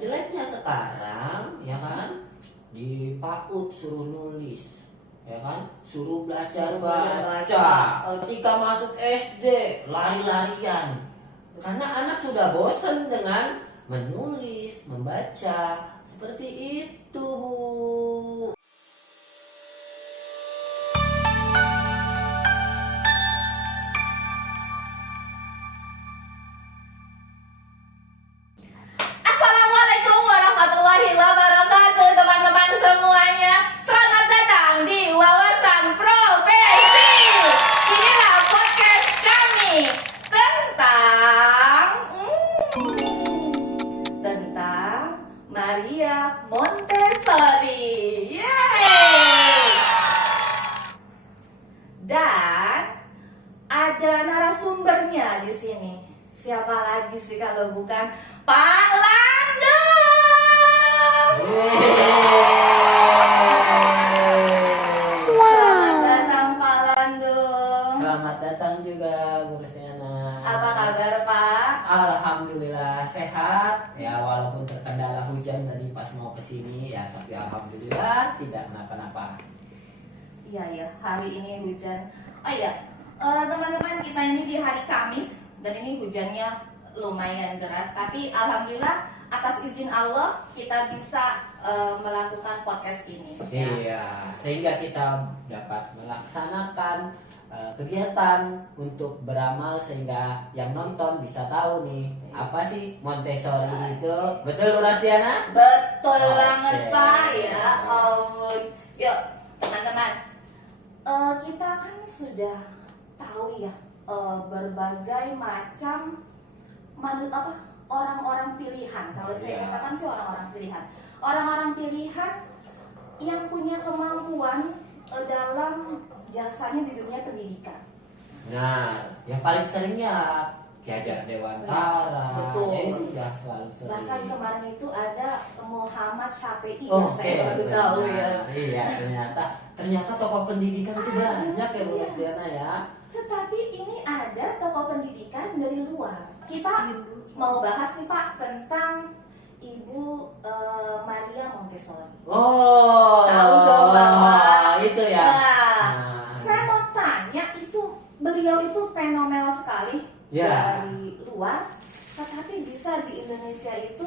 jeleknya sekarang ya kan, di PAUD suruh nulis ya kan, suruh belajar baca. Ketika masuk SD lari-larian karena anak sudah bosan dengan menulis, membaca seperti itu, Bu. Assalamualaikum warahmatullahi wabarakatuh, teman-teman semuanya. Selamat datang di Wawasan Profesi. Inilah podcast kami tentang Maria Montessori. Yeay! Dan ada narasumbernya di sini. Siapa lagi sih kalau bukan Pak Landung? Selamat datang Pak Landung. Selamat datang juga Bu Kristiana. Apa kabar Pak? Alhamdulillah sehat ya, walaupun terkendala hujan tadi pas mau kesini ya, tapi alhamdulillah tidak kenapa-napa. Iya ya, hari ini hujan. Oh iya, teman-teman, kita ini di hari Kamis dan ini hujannya lumayan deras, tapi alhamdulillah atas izin Allah kita bisa melakukan podcast ini. Iya, sehingga kita dapat melaksanakan kegiatan untuk beramal, sehingga yang nonton bisa tahu nih apa sih Montessori itu. Betul Bu Rastiana? Betul Oke. banget Pak, ya ampun. Yuk teman-teman, kita kan sudah tahu ya berbagai macam orang-orang pilihan. Kalau saya Iya. katakan sih orang-orang pilihan yang punya kemampuan dalam jasanya di dunia pendidikan. Nah, yang paling seringnya Ki Hajar Dewantara. Betul. Ya, itu udah selalu sering. Bahkan kemarin itu ada Muhammad Syafi'i Oh, yang saya baru tahu ya. Iya, ternyata tokoh pendidikan itu banyak ya Bu Iya. Rastiana ya. Tetapi ini ada tokoh pendidikan dari luar. Kita mau bahas nih Pak tentang Ibu Maria Montessori. Oh, Tahu dong, Bapak. Itu ya. Nah, saya mau tanya, beliau itu fenomenal sekali Ya. dari luar, tetapi bisa di Indonesia itu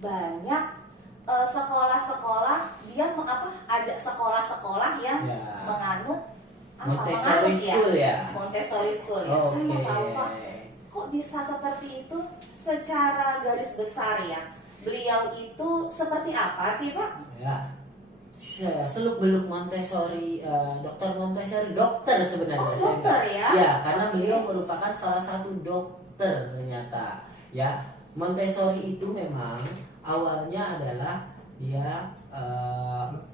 banyak sekolah-sekolah, ada sekolah-sekolah yang Ya. menganut Montessori School ya. Montessori School ya. Saya mau tahu Pak, kok bisa seperti itu secara garis besar ya? Beliau itu seperti apa sih Pak? Ya. Seluk beluk Montessori, dokter sebenarnya. Oh, saya dokter enggak. ya? Ya, karena beliau merupakan salah satu dokter ternyata. Ya, Montessori itu memang awalnya adalah dia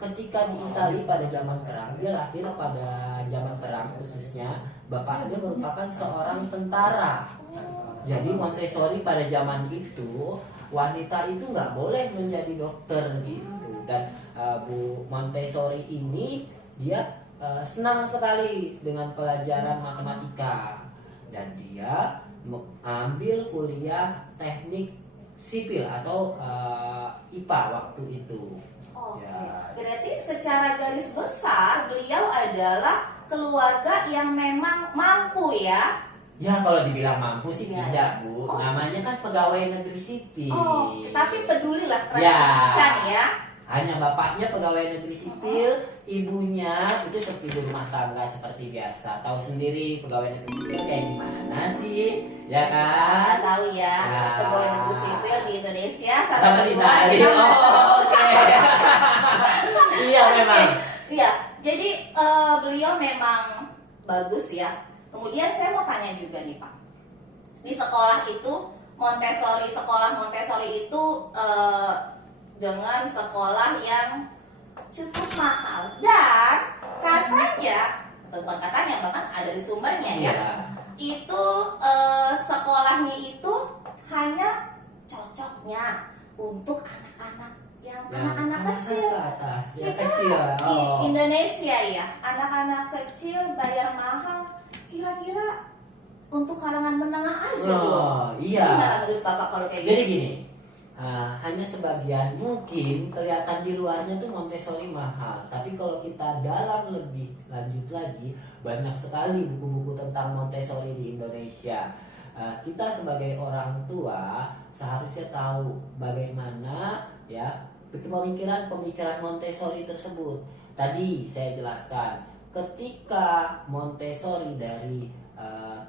ketika di Italia pada zaman perang, dia lahir pada zaman perang khususnya. Bapaknya merupakan seorang tentara. Jadi Montessori pada zaman itu, wanita itu nggak boleh menjadi dokter gitu. Dan Bu Montessori ini dia senang sekali dengan pelajaran matematika, dan dia mengambil kuliah teknik sipil atau IPA waktu itu. Oke. Ya. Berarti secara garis besar beliau adalah keluarga yang memang mampu ya. Ya, kalau dibilang mampu sih Ya. tidak Bu. Oh. Namanya kan pegawai negeri sipil. Oh, tapi pedulilah terhadap Ya. pendidikan ya. Hanya bapaknya pegawai negeri sipil, ibunya itu ibu rumah tangga seperti biasa. Tahu sendiri pegawai negeri sipil kayak gimana sih, ya Kita kan? tahu ya, Ya. pegawai negeri sipil di Indonesia Sama sama di di luar Bali. kita nggak tahu. Oh, oke. Iya memang. Iya, jadi beliau memang bagus ya. Kemudian saya mau tanya juga nih Pak, di sekolah itu sekolah Montessori itu dengan sekolah yang cukup mahal, dan bahkan ada di sumbernya ya, Iya. itu sekolahnya itu hanya cocoknya untuk anak-anak yang anak-anak kecil. ke atas, yang Kita kecil. di Oh. Indonesia ya, anak-anak kecil bayar mahal, kira-kira untuk kalangan menengah aja dong. Oh, iya. Gimana menurut Bapak kalau kayak Jadi gitu? gini, hanya sebagian mungkin kelihatan di luarnya tuh Montessori mahal, tapi kalau kita dalam lebih lanjut lagi, banyak sekali buku-buku tentang Montessori di Indonesia. Kita sebagai orang tua seharusnya tahu bagaimana ya pemikiran Montessori tersebut. Tadi saya jelaskan, ketika Montessori dari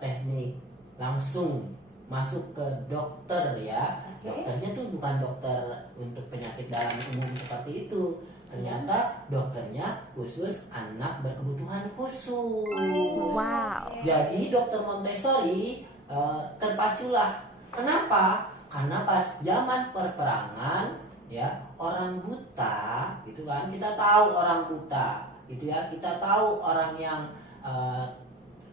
teknik langsung masuk ke dokter ya, dokternya tuh bukan dokter untuk penyakit dalam umum seperti itu. Ternyata dokternya khusus anak berkebutuhan khusus. Wow. Jadi dokter Montessori terpaculah. Kenapa? Karena pas zaman perperangan ya, orang buta gitu kan, kita tahu orang buta gitu ya, kita tahu orang yang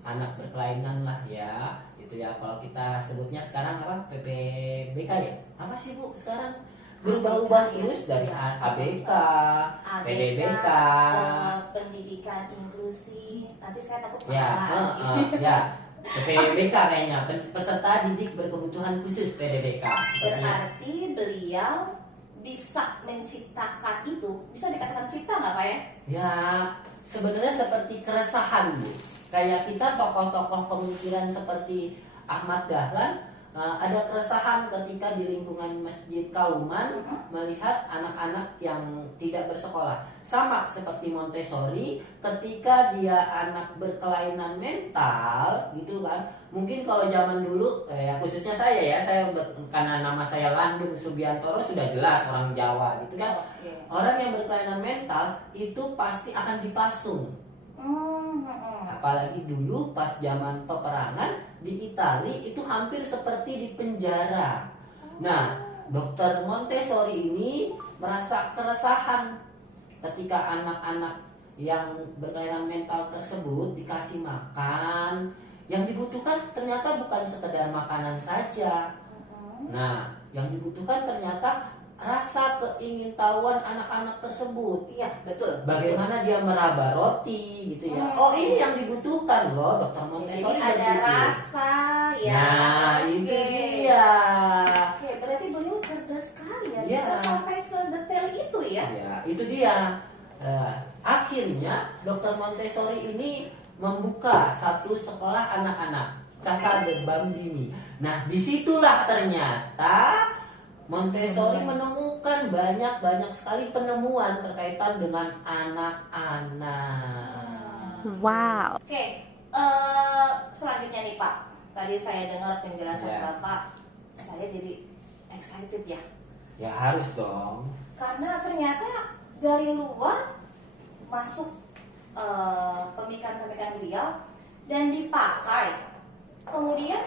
anak berkelainan lah ya gitu ya, kalau kita sebutnya sekarang apa, PPBK ya, apa sih Bu sekarang berubah-ubah terus dari ABK, PDBK, pendidikan inklusi, nanti saya takut ya, salah. ya PDBK kayaknya, peserta didik berkebutuhan khusus PDBK. Berarti beliau bisa menciptakan itu, bisa dikatakan cipta nggak Pak ya? Ya, sebenarnya seperti keresahan Bu. Kayak kita tokoh-tokoh pemikiran seperti Ahmad Dahlan, ada keresahan ketika di lingkungan Masjid Kauman melihat anak-anak yang tidak bersekolah. Sama seperti Montessori, ketika dia anak berkelainan mental gitu kan. Mungkin kalau zaman dulu, ya khususnya saya karena nama saya Landung Subiantoro sudah jelas orang Jawa gitu kan. Orang yang berkelainan mental itu pasti akan dipasung. Apalagi dulu pas zaman peperangan di Itali itu hampir seperti di penjara. Nah, dokter Montessori ini merasa keresahan ketika anak-anak yang berkelainan mental tersebut dikasih makan. Yang dibutuhkan ternyata bukan sekedar makanan saja. Nah, yang dibutuhkan ternyata rasa keingintahuan anak-anak tersebut. Iya, betul. Bagaimana dia meraba roti gitu ya. Oh, ini yang dibutuhkan loh dokter Montessori. Jadi ada berpikir. rasa ya. Nah, itu dia. Oke, berarti beliau cerdas sekali ya. Iya. Bisa sampai sedetail itu ya. Ya, itu dia. Akhirnya dokter Montessori ini membuka satu sekolah anak-anak, Casa de Bambini. Nah, disitulah ternyata Montessori menemukan banyak sekali penemuan terkaitan dengan anak-anak. Wow. Oke, selanjutnya nih Pak. Tadi saya dengar penjelasan Ya. Bapak, saya jadi excited ya. Ya harus dong. Karena ternyata dari luar masuk pemikiran-pemikiran beliau dan dipakai. Kemudian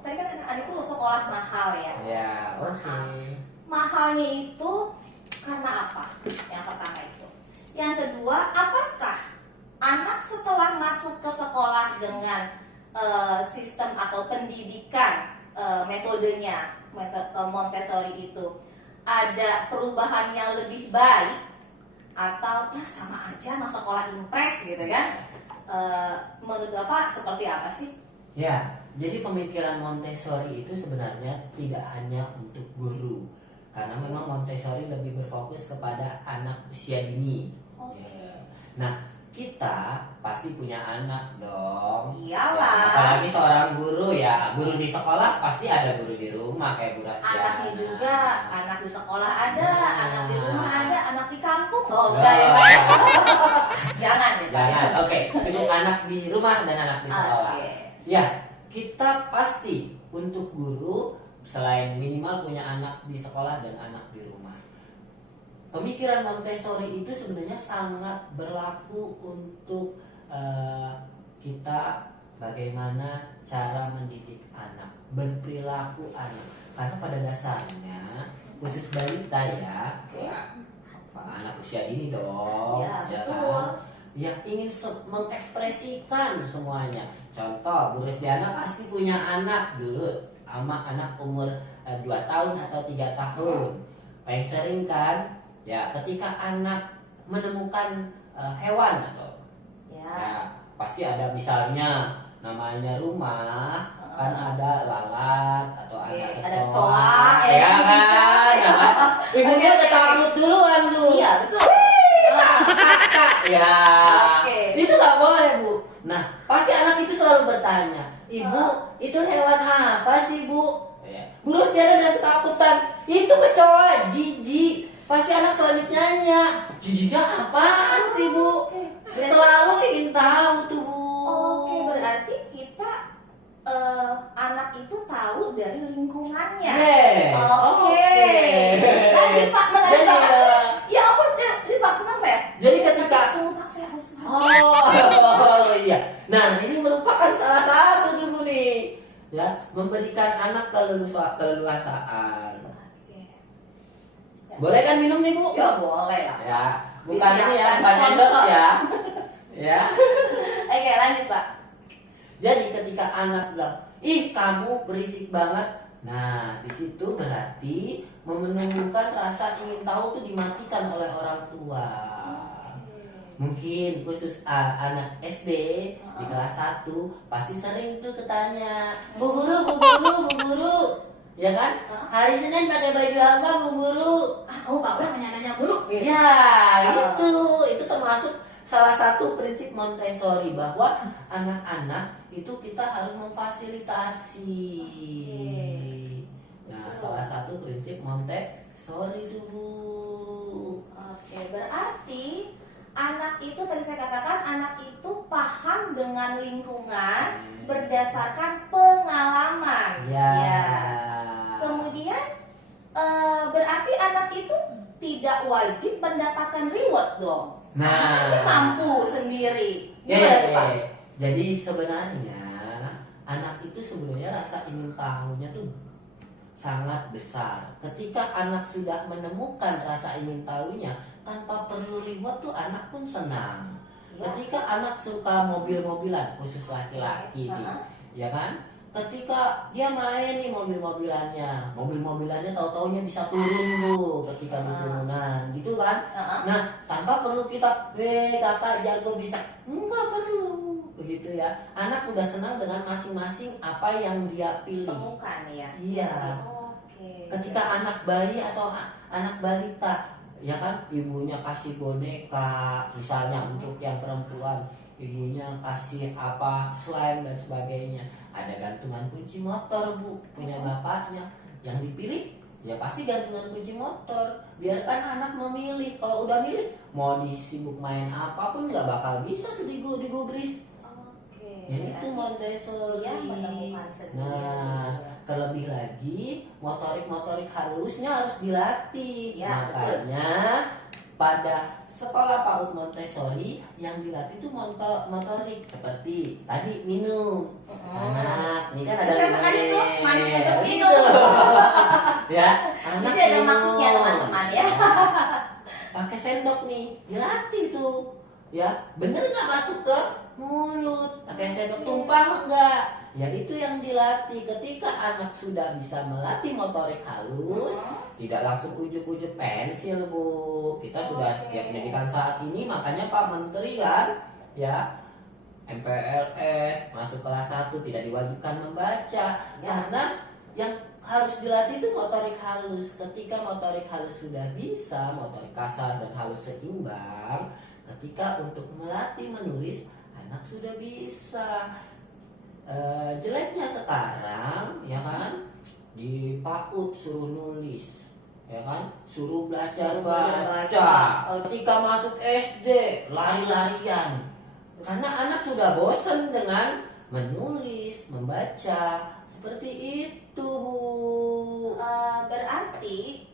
tadi kan ada itu sekolah mahal ya. Ya, oke. Mahalnya itu karena apa? Yang pertama itu. Yang kedua, apakah anak setelah masuk ke sekolah dengan sistem atau pendidikan metodenya Montessori itu ada perubahan yang lebih baik atau ya sama aja mas sekolah impres gitu kan? Menurut Bapak seperti apa sih? Ya, jadi pemikiran Montessori itu sebenarnya tidak hanya untuk guru, karena memang Montessori lebih berfokus kepada anak usia dini. Ya. Nah, kita pasti punya anak dong. Iyalah. Ya, apalagi seorang guru ya, guru di sekolah pasti ada guru di rumah kayak Bu Rastiana. Anaknya juga, anak di sekolah ada, Nah. anak di rumah ada, anak di kampung. Oh, Oh. enggak ya, Pak? Jangan ya, Pak. Jangan, oke. Cukup anak di rumah dan anak di sekolah. Oke. Ya, kita pasti untuk guru selain minimal punya anak di sekolah dan anak di rumah. Pemikiran Montessori itu sebenarnya sangat berlaku untuk kita bagaimana cara mendidik anak, berperilaku anak. Karena pada dasarnya khusus balita ya, anak usia dini dong, Ya, ya betul. kan? Ya ingin mengekspresikan semuanya. Contoh, Bu Risdiana pasti punya anak dulu, sama anak umur 2 tahun atau 3 tahun. Paling sering kan, ya ketika anak menemukan hewan atau ya pasti ada misalnya namanya rumah, kan ada lalat atau ada Ada kecoa, kecoa, ya cicak, kan? ya. Ibunya udah cabut duluan tuh. Iya betul. Kakak. Ya. Oke. Itu nggak boleh Bu. Nah pasti anak itu selalu bertanya, Ibu itu hewan apa sih Bu? Terus dia ada ketakutan. Itu kecoa, jijik. Pasti anak selanjutnya nanya, jijiknya apaan sih Bu? Selalu ingin tahu tuh Bu. Oke, berarti kita anak itu tahu dari lingkungannya. Yes. Oke. Lanjut Pak, menarik Jadi, banget sih. Ya ampun, ini Pak senang saya. Jadi ketika Pak saya harus oh iya. Nah, ini merupakan salah satu tuh Bu nih. Ya, memberikan anak keleluasaan. Oke. Boleh kan minum nih Bu? Ya boleh lah. Ya, bukan ini ya, Disiapkan bukan endorse sponsor. ya. Ya. Oke, lanjut Pak. Jadi ketika anak bilang, ih kamu berisik banget. Nah, di situ berarti menumbuhkan rasa ingin tahu tuh dimatikan oleh orang tua. Mungkin khusus anak SD di kelas 1 pasti sering tuh ketanya, Bu Guru, Bu Guru, Bu Guru. Ya kan? Hari Senin pakai baju apa Bu Guru? Kamu Pak Bang nanya-nanya mulu. Ya, itu termasuk salah satu prinsip Montessori bahwa anak-anak itu kita harus memfasilitasi. Nah, salah satu prinsip Montessori itu Bu. Oke, berarti anak itu tadi saya katakan anak itu paham dengan lingkungan berdasarkan pengalaman. Ya. Kemudian berarti anak itu tidak wajib mendapatkan reward dong. Nah, Ini mampu sendiri. Ya, Gimana ya, tuh, ya, Pak? ya. Jadi sebenarnya anak itu sebenarnya rasa ingin tahunya tuh sangat besar. Ketika anak sudah menemukan rasa ingin tahunya tanpa perlu reward tuh anak pun senang. Ya. Ketika anak suka mobil-mobilan, khusus laki-laki nih, ya kan? Ketika dia main nih mobil-mobilannya tahu-taunya bisa turun tuh ketika di turunan, gitu kan? Nah, tanpa perlu kita, kakak jago bisa, enggak perlu, begitu ya. Anak udah senang dengan masing-masing apa yang dia pilih. Temukan ya. Iya. Oke. Ketika anak bayi atau anak balita, ya kan, ibunya kasih boneka, misalnya untuk yang perempuan, ibunya kasih apa, slime dan sebagainya. Ada gantungan kunci motor Bu, punya bapaknya. Yang dipilih ya pasti gantungan kunci motor. Biarkan anak memilih. Kalau udah milih, mau disibuk main apapun nggak bakal bisa tuh digubris. Oke. Jadi itu Montessori. Dia menemukan sendiri. Nah, terlebih lagi motorik halusnya harus dilatih. Ya, Makanya pada sekolah PAUD Montessori yang dilatih itu motorik seperti tadi minum. Anak, ini kan ada Bisa sekali tuh manis untuk minum. Ya, anak Jadi ada minum. maksudnya teman-teman ya. Pakai sendok nih, dilatih tuh. Ya, bener nggak masuk ke mulut? Pakai sendok tumpah enggak? Ya itu yang dilatih. Ketika anak sudah bisa melatih motorik halus, tidak langsung ujuk-ujuk pensil Bu. Kita sudah siap pendidikan saat ini, makanya Pak Menteri kan, ya MPLS masuk kelas 1 tidak diwajibkan membaca, karena yang harus dilatih itu motorik halus. Ketika motorik halus sudah bisa, motorik kasar dan halus seimbang, ketika untuk melatih menulis, anak sudah bisa. Jeleknya sekarang ya kan di PAUD suruh nulis, ya kan, suruh belajar baca. Ketika masuk SD lari-larian karena anak sudah bosan dengan menulis, membaca, seperti itu Bu. Berarti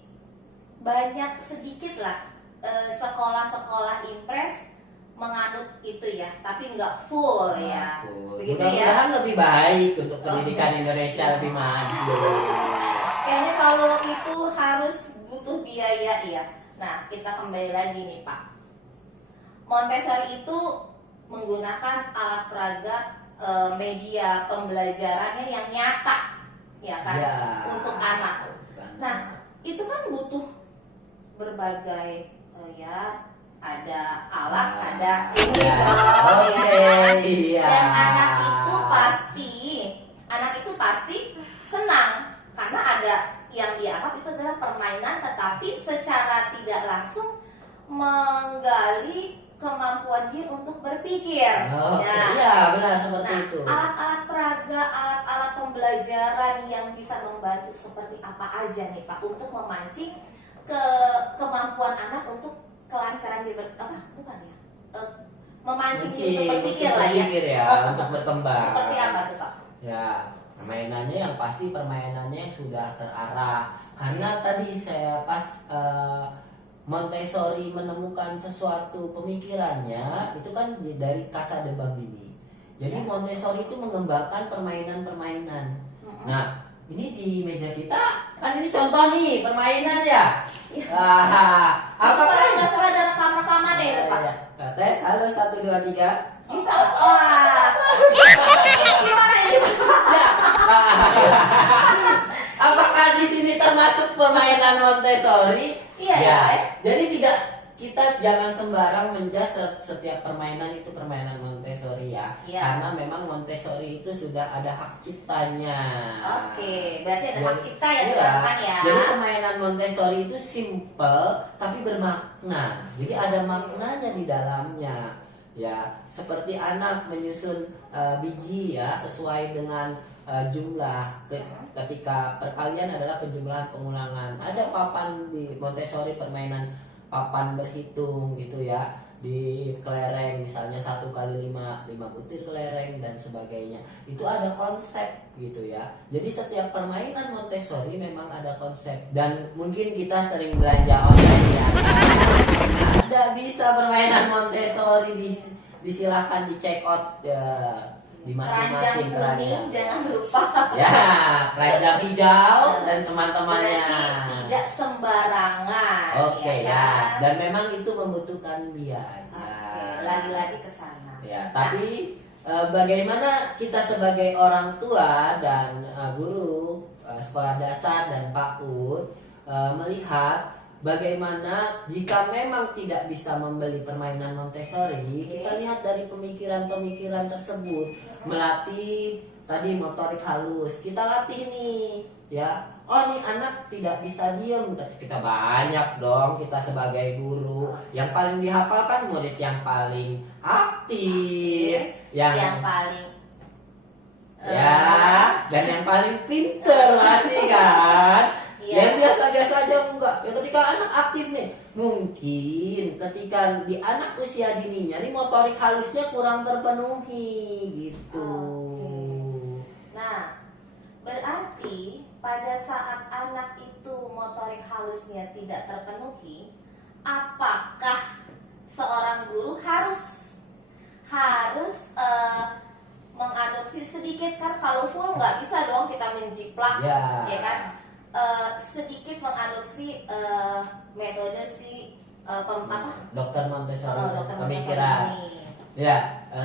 banyak sedikit lah sekolah-sekolah impres menganut itu ya, tapi nggak full ya. Begitu ya. Mudah-mudahan lebih baik untuk pendidikan Indonesia lebih maju. Kayaknya kalau itu harus butuh biaya ya. Nah, kita kembali lagi nih Pak. Montessori itu menggunakan alat peraga media pembelajarannya yang nyata, ya kan, Ya. untuk anak. Nah, itu kan butuh berbagai ya, ada alat, ada ini Ya, dong, oke, ya. iya. Dan anak itu pasti senang karena ada yang dianggap itu adalah permainan, tetapi langsung menggali kemampuan dia untuk berpikir. Oh, Nah, iya benar seperti Nah, itu. alat-alat peraga, alat-alat pembelajaran yang bisa membantu seperti apa aja nih Pak untuk memancing kemampuan anak untuk kelancaran dia bukan ya? Memancing dia untuk berpikir lah ya. Berpikir ya, untuk berkembang. Seperti apa tuh Pak? Ya, permainannya yang pasti permainannya yang sudah terarah. Karena tadi saya pas Montessori menemukan sesuatu pemikirannya itu kan dari Casa de Bambini. Jadi Montessori itu mengembangkan permainan-permainan. Nah, ini di meja kita kan ini contoh nih permainan ya. Apakah nggak salah ada rekam-rekaman ya itu Pak? Tes, halo 1 2 3. Bisa. Wah. Gimana ini Pak? Ya. Apakah di sini termasuk permainan Montessori? Iya ya. Jadi kita jangan sembarang menjudge setiap permainan itu permainan Montessori ya. Iya. Karena memang Montessori itu sudah ada hak ciptanya. Oke, berarti ada hak cipta ya Iya. teman-teman ya. Jadi permainan Montessori itu simple tapi bermakna. Jadi ada maknanya di dalamnya. Ya, seperti anak menyusun biji ya sesuai dengan jumlah ketika perkalian adalah penjumlahan pengulangan. Ada papan di Montessori permainan papan berhitung gitu ya di kelereng misalnya 1 kali 5 butir kelereng dan sebagainya. Itu ada konsep gitu ya. Jadi setiap permainan Montessori memang ada konsep dan mungkin kita sering belanja online ya. Ada bisa permainan Montessori disilahkan di check out ya, di masing-masing Keranjang kuning jangan lupa. Ya, keranjang hijau dan teman-temannya. Berarti tidak sembarangan. Oke ya, kan? dan memang itu membutuhkan biaya. Oke, lagi-lagi ke sana. Ya, tapi bagaimana kita sebagai orang tua dan guru sekolah dasar dan PAUD melihat bagaimana jika memang tidak bisa membeli permainan Montessori, kita lihat dari pemikiran-pemikiran tersebut, melatih tadi motorik halus, kita latih nih, ya. Oh nih anak tidak bisa diem, kita banyak dong kita sebagai guru. Yang paling dihafalkan murid yang paling aktif, yang paling ya, dan yang paling pinter pasti kan. Iya. Yang biasa-biasa aja enggak. Ya ketika anak aktif nih, mungkin ketika di anak usia dininya nih motorik halusnya kurang terpenuhi gitu. Oke. Nah, berarti pada saat anak itu motorik halusnya tidak terpenuhi, apakah seorang guru harus mengadopsi sedikit kan? Kalau full nggak bisa dong kita menjiplak, ya kan? Sedikit mengadopsi metode Dokter Montessori, Dokter pemikiran. Montessori. Ya,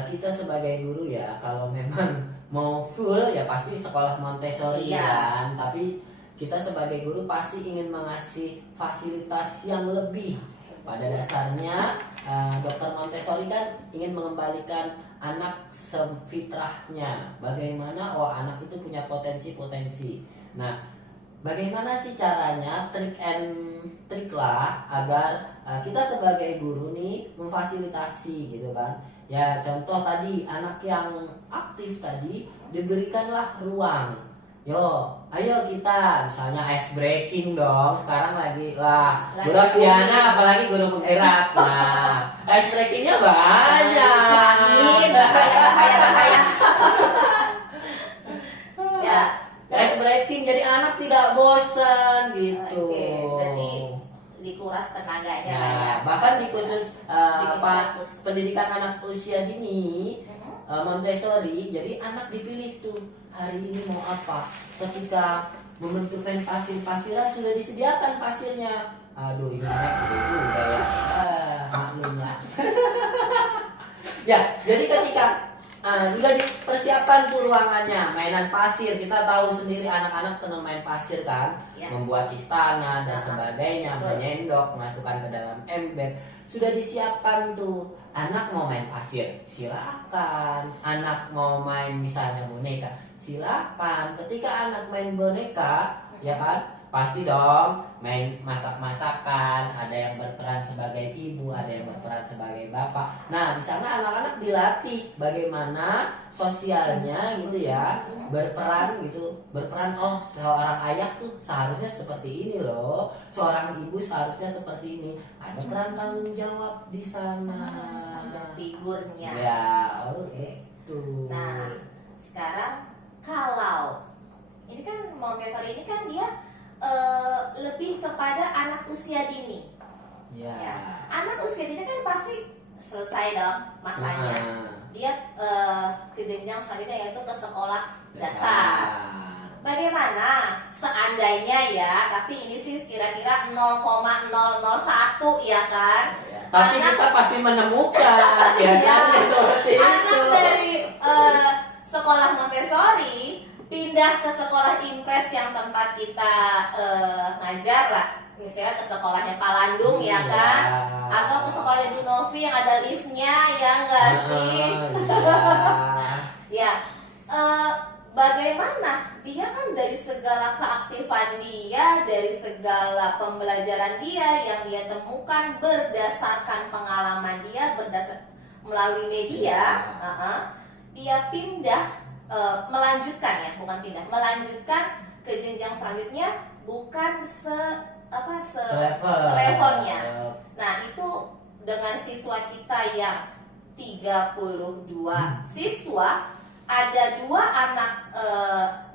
kita sebagai guru ya kalau memang mau full ya pasti sekolah Montessori kan. Tapi kita sebagai guru pasti ingin mengasih fasilitas yang lebih. Pada dasarnya Dokter Montessori kan ingin mengembalikan anak sefitrahnya. Bagaimana anak itu punya potensi-potensi. Nah, bagaimana sih caranya trik lah agar kita sebagai guru nih memfasilitasi gitu kan. Ya contoh tadi anak yang aktif tadi diberikanlah ruang. Ayo kita misalnya ice breaking dong. Sekarang lagi guru Rosiana apalagi guru penggerak. Nah, ice breakingnya banyak. Bahaya. Ya. Ice breaking jadi anak tidak bosan gitu. Oke, berarti dikuras tenaganya Ya, ya. bahkan di khusus fokus. pendidikan anak usia dini Montessori, jadi anak dipilih tuh hari ini mau apa. Ketika membentuk pasir-pasiran sudah disediakan pasirnya. Aduh ini udah ya, maklumnya. Ya, jadi ketika juga dipersiapkan tuh ruangannya, mainan pasir. Kita tahu sendiri anak-anak senang main pasir kan, Ya. membuat istana dan sebagainya, menyendok, masukkan ke dalam ember. Sudah disiapkan tuh. Anak mau main pasir, silakan. Anak mau main misalnya boneka, silakan. Ketika anak main boneka, ya kan, pasti dong main masak-masakan, ada yang berperan sebagai ibu, ada yang berperan sebagai bapak. Nah, di sana anak-anak dilatih bagaimana sosialnya gitu ya, berperan gitu, berperan oh seorang ayah tuh seharusnya seperti ini loh, seorang ibu seharusnya seperti ini. Ada peran tanggung jawab di sana. Ada figurnya. Ya, itu. Nah, sekarang kalau ini kan Montessori ini kan dia lebih kepada anak usia dini. Ya. Ya. Anak usia dini kan pasti selesai dong masanya. Dia ke jenjang selanjutnya yaitu ke sekolah dasar. Bagaimana seandainya ya, tapi ini sih kira-kira 0,001 ya kan? Ya. Tapi kita pasti menemukan biasanya seperti itu. Anak dari sekolah Montessori pindah ke sekolah Impres yang tempat kita ngajar lah, misalnya ke sekolahnya Pak Landung ya kan, atau ke sekolahnya Bu Novi yang ada liftnya ya enggak sih? Ya, bagaimana dia kan dari segala keaktifan dia, dari segala pembelajaran dia yang dia temukan berdasarkan pengalaman dia, melalui media, dia pindah melanjutkan ya, bukan pindah, melanjutkan ke jenjang selanjutnya, bukan selevelnya. Nah, itu dengan siswa kita yang 32 siswa, ada 2 anak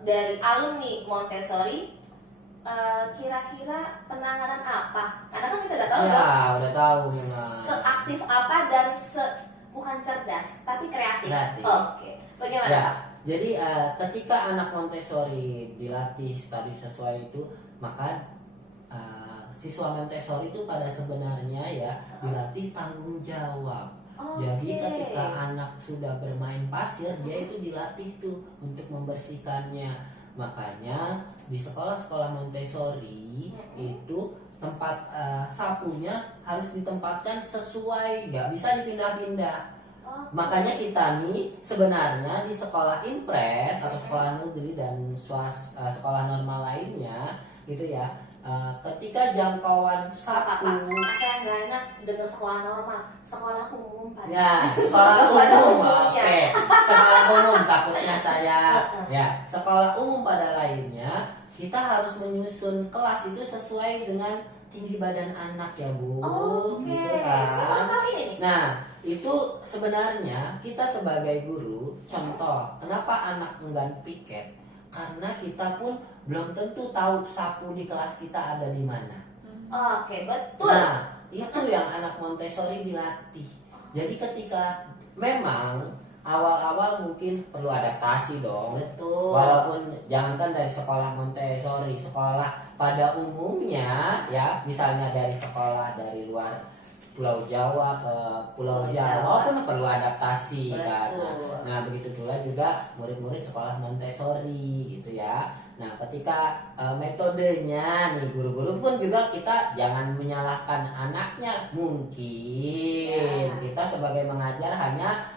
dari alumni Montessori. Kira-kira penanganan apa? Karena kan kita udah tahu ya, udah tahu seaktif apa dan bukan cerdas, tapi kreatif. Oke. Bagaimana ya, Pak? Jadi ketika anak Montessori dilatih tadi sesuai itu, maka siswa Montessori itu pada sebenarnya ya dilatih tanggung jawab. Jadi ketika anak sudah bermain pasir, dia itu dilatih tuh untuk membersihkannya. Makanya di sekolah-sekolah Montessori itu tempat sapunya harus ditempatkan sesuai, nggak bisa dipindah-pindah. Makanya kita nih sebenarnya di sekolah Impres atau sekolah negeri dan sekolah normal lainnya gitu ya, ketika jangkauan sapu, saya nggak enak dengan sekolah normal, sekolah umum Pak. Ya, sekolah umum, oke. Sekolah umum takutnya saya. Ya, sekolah umum pada lainnya kita harus menyusun kelas itu sesuai dengan tinggi badan anak ya Bu, gitu kan. Nah, itu sebenarnya kita sebagai guru, contoh, kenapa anak enggan piket? Karena kita pun belum tentu tahu sapu di kelas kita ada di mana. Oke, betul. Nah, itu yang anak Montessori dilatih. Jadi ketika memang awal-awal mungkin perlu adaptasi dong. Betul. Walaupun jangankan dari sekolah Montessori, sekolah pada umumnya ya, misalnya dari sekolah dari luar Pulau Jawa ke Pulau Jawa pun perlu adaptasi kan. Nah, begitu pula juga murid-murid sekolah Montessori gitu ya. Nah, ketika metodenya nih guru-guru pun juga kita jangan menyalahkan anaknya. Mungkin kita sebagai mengajar hanya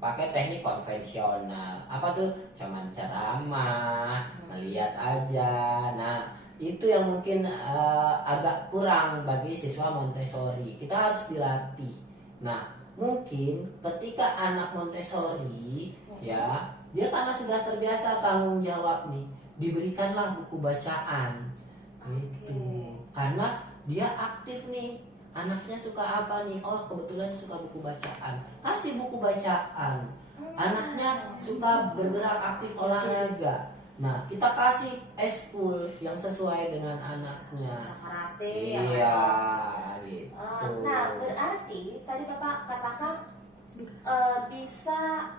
pakai teknik konvensional. Apa tuh? Cuman ceramah, melihat aja. Nah, itu yang mungkin agak kurang bagi siswa Montessori. Kita harus dilatih. Nah, mungkin ketika anak Montessori ya, dia karena sudah terbiasa tanggung jawab nih, diberikanlah buku bacaan. Gitu. Karena dia aktif nih. Anaknya suka apa nih? Oh, kebetulan suka buku bacaan. Kasih buku bacaan. Anaknya suka bergerak aktif olahraga. Nah, kita kasih eskul yang sesuai dengan anaknya. Karate. Iya, gitu. Nah, berarti tadi Bapak katakan bisa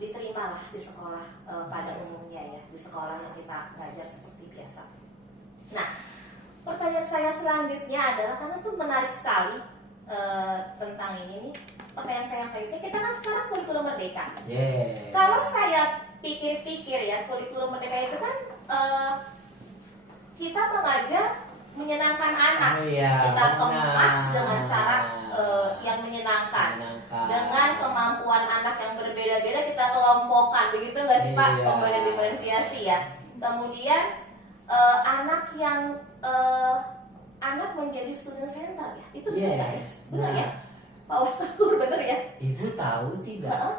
diterima lah di sekolah pada umumnya ya, di sekolah yang kita ngajar seperti biasa. Nah, pertanyaan saya selanjutnya adalah, karena itu menarik sekali tentang ini nih. Pertanyaan saya selanjutnya, kita kan sekarang kurikulum merdeka. Kalau saya pikir-pikir ya, kurikulum merdeka itu kan kita mengajar menyenangkan anak. Kita kemas dengan cara yang menyenangkan. Dengan kemampuan anak yang berbeda-beda kita kelompokkan, begitu nggak sih Pak? Pemberian diferensiasi ya. Kemudian anak yang anak menjadi student center ya, itu benar nggak ya? Yes. Benar Nah, ya? Pak Wakakur benar ya? Ibu tahu tidak? Heeh.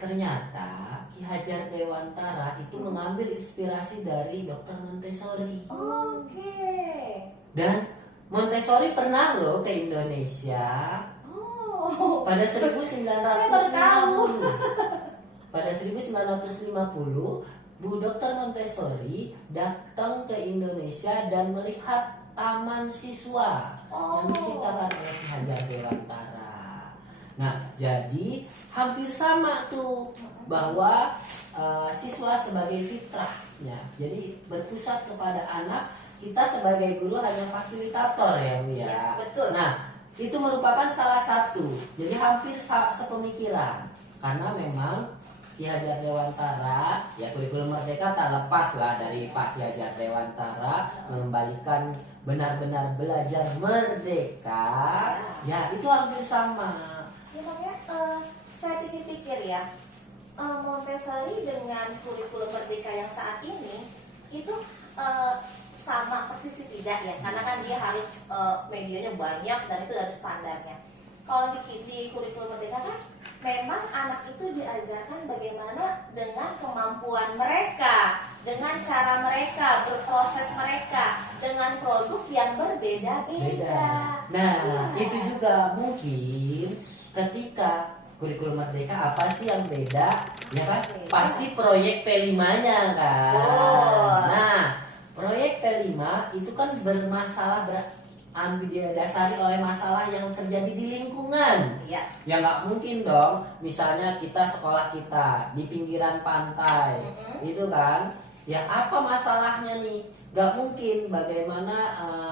Ternyata Ki Hajar Dewantara itu mengambil inspirasi dari Dr. Montessori. Oke. Dan Montessori pernah loh ke Indonesia Oh. pada Saya baru tahu. 1950. Pada 1950, Bu Dr. Montessori datang ke Indonesia dan melihat taman siswa Oh. yang diciptakan oleh Ki Hajar Dewantara. Nah, jadi hampir sama tuh bahwa siswa sebagai fitrahnya. Jadi berpusat kepada anak, kita sebagai guru hanya fasilitator ya Bu Ya, ya. betul. Nah, itu merupakan salah satu. Jadi hampir sepemikiran. Karena memang Ki Hajar Dewantara, ya kurikulum Merdeka tak lepas lah dari Pak Ki Hajar Dewantara mengembalikan benar-benar belajar merdeka. Ya, itu hampir sama. Ya makanya saya pikir-pikir ya, Montessori dengan kurikulum Merdeka yang saat ini itu sama persis tidak ya, karena kan dia harus medianya banyak dan itu ada standarnya. Kalau di kurikulum Merdeka kan memang anak itu diajarkan bagaimana dengan kemampuan mereka, dengan cara mereka berproses mereka, dengan produk yang berbeda-beda. Nah, Iya. itu juga mungkin ketika kurikulum Merdeka apa sih yang beda? Ya kan? Beda. Pasti proyek P5-nya kan. Betul. Nah, proyek P5 itu kan bermasalah didasari oleh masalah yang terjadi di lingkungan. Iya. Ya nggak mungkin dong, misalnya sekolah kita di pinggiran pantai, itu kan, ya apa masalahnya nih? Gak mungkin bagaimana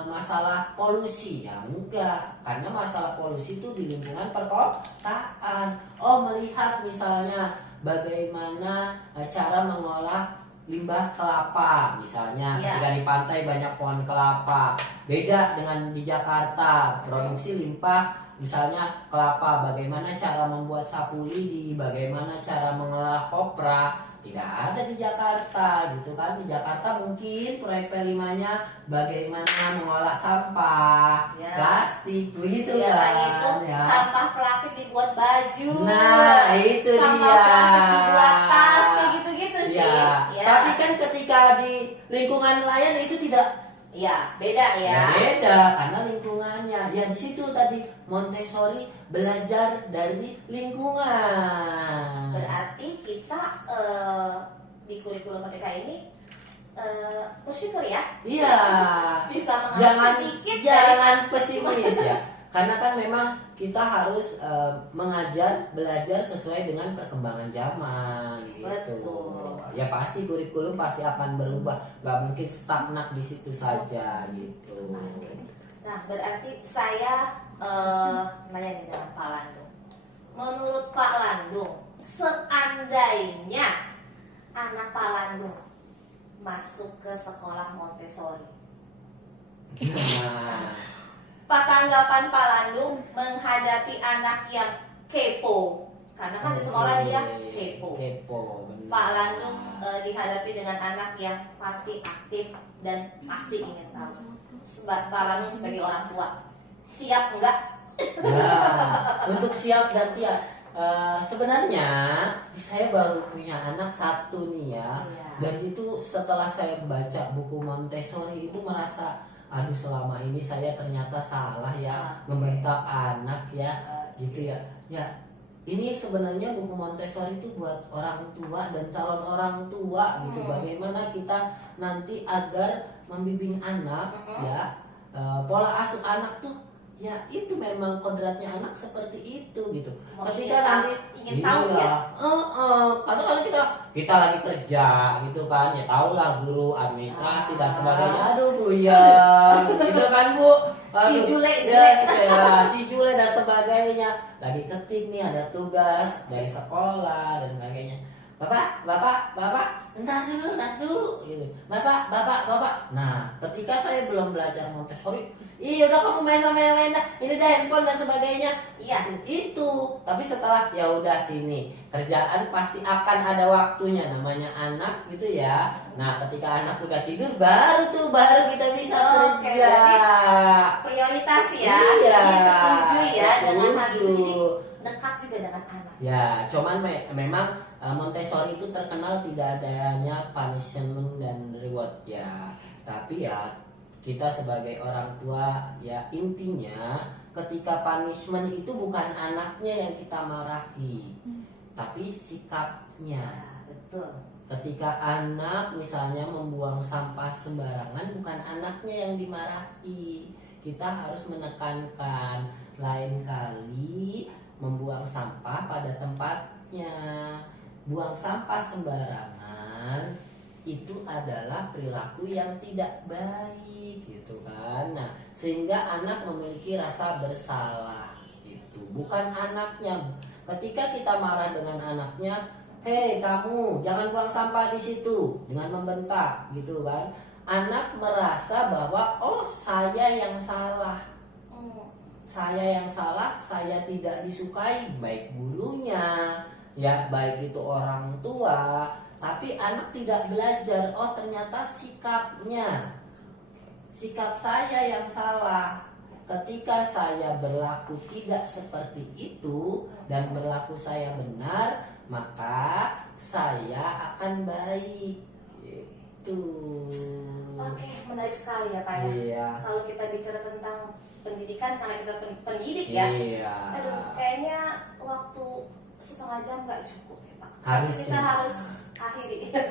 masalah polusi, ya enggak, karena masalah polusi itu di lingkungan perkotaan. Oh, melihat misalnya bagaimana cara mengolah limbah kelapa, misalnya Ya. ketika di pantai banyak pohon kelapa, beda dengan di Jakarta produksi limbah misalnya kelapa, bagaimana cara membuat sapu lidi, bagaimana cara mengolah kopra, tidak ada di Jakarta gitu kan. Di Jakarta mungkin proyek P5-nya bagaimana mengolah sampah Ya. plastik begitu Biasanya kan itu ya. sampah plastik dibuat baju. Nah, itu sampah dia. plastik dibuat tas, kayak gitu-gitu sih. Ya. Tapi kan ketika di lingkungan nelayan itu tidak. Ya, beda ya. Ya beda karena lingkungannya. Ya di situ tadi Montessori belajar dari lingkungan. Berarti kita di kurikulum Merdeka ini bersyukur ya. Iya. Bisa mengambil sedikit dari jangan pesimis ya. Karena kan memang kita harus belajar sesuai dengan perkembangan zaman gitu. Betul. Ya pasti kurikulum pasti akan berubah, nggak mungkin stagnan di situ saja gitu. Nah, berarti saya nanya nih dengan Pak Landung. Menurut Pak Landung, seandainya anak Pak Landung masuk ke sekolah Montessori, Nah, Pak, tanggapan Pak Landung menghadapi anak yang kepo, karena kan di sekolah dia kepo. benar. Pak Landung dihadapi dengan anak yang pasti aktif dan pasti ingin tahu. Pak Landung sebagai orang tua, siap enggak? Nah, untuk siap dan tidak, sebenarnya saya baru punya anak satu nih ya. Iya. Dan itu setelah saya baca buku Montessori itu merasa, aduh selama ini saya ternyata salah ya membentak anak ya, gitu ya. Ya, ini sebenarnya buku Montessori itu buat orang tua dan calon orang tua gitu. Bagaimana kita nanti agar membimbing anak ya, pola asuh anak tuh ya itu memang kodratnya anak seperti itu gitu. Ketika nanti ingin tahu ya. karena kalau kita lagi kerja gitu kan, ya tahulah guru administrasi dan sebagainya, aduh Bu ya gitu kan Bu, Si aduh, Jule, si Jule dan sebagainya, lagi ketik nih ada tugas dari sekolah dan sebagainya. bapak, entar dulu, gitu. Bapak. Nah, ketika saya belum belajar Montessori, iya udah kamu main sama yang lain dah, ini dah handphone dan sebagainya. Iya. Itu. Tapi setelah ya udah sini, kerjaan pasti akan ada waktunya, namanya anak gitu ya. Nah, ketika anak udah tidur, baru kita bisa Oke, kerja. Prioritas ya. Iya. Jadi setuju ya dengan hal itu. Jadi Setuju. dekat juga dengan anak. Ya, cuman memang Montessori itu terkenal tidak adanya punishment dan reward ya. Tapi ya kita sebagai orang tua ya intinya ketika punishment itu bukan anaknya yang kita marahi, tapi sikapnya. Ya, betul. Ketika anak misalnya membuang sampah sembarangan, bukan anaknya yang dimarahi. Kita harus menekankan lain kali membuang sampah pada tempatnya. Buang sampah sembarangan itu adalah perilaku yang tidak baik gitu kan. Nah, sehingga anak memiliki rasa bersalah gitu. Bukan anaknya. Ketika kita marah dengan anaknya, hei kamu jangan buang sampah di situ, dengan membentak gitu kan. Anak merasa bahwa oh saya yang salah. Saya yang salah, saya tidak disukai, baik gurunya, ya baik itu orang tua, tapi anak tidak belajar, oh ternyata sikapnya, sikap saya yang salah. Ketika saya berlaku tidak seperti itu dan berlaku saya benar, maka saya akan baik. Gitu. Oke, menarik sekali ya Pak ya. Iya. Kalau kita bicara tentang pendidikan, karena kita pendidik ya. Iya. Aduh, kayaknya waktu setengah jam nggak cukup ya Pak. Harusnya. Kita harus akhiri Iya.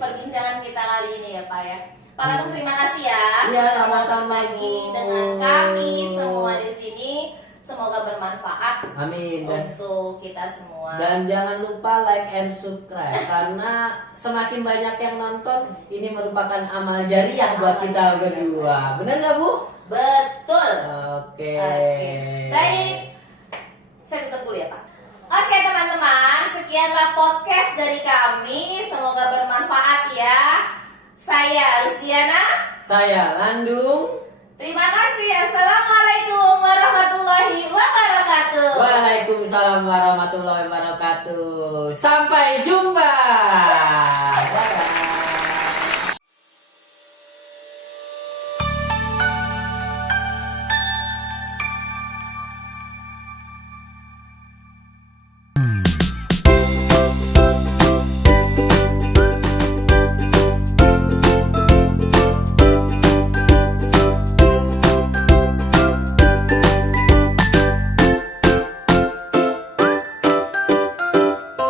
perbincangan kita kali ini ya Pak ya. Pak Latung terima kasih ya. Iya, sudah sama-sama, lagi Bu. dengan kami semua di sini. Semoga bermanfaat Amin. untuk kita semua. Dan jangan lupa like and subscribe karena semakin banyak yang nonton ini merupakan amal jariah buat kita berdua. Benar nggak Bu? Betul. Oke. Baik. Saya tutup dulu ya Pak. Oke teman-teman, sekianlah podcast dari kami. Semoga bermanfaat ya. Saya Rusdiana. Saya Landung. Terima kasih. Assalamualaikum warahmatullahi wabarakatuh. Waalaikumsalam warahmatullahi wabarakatuh. Sampai jumpa.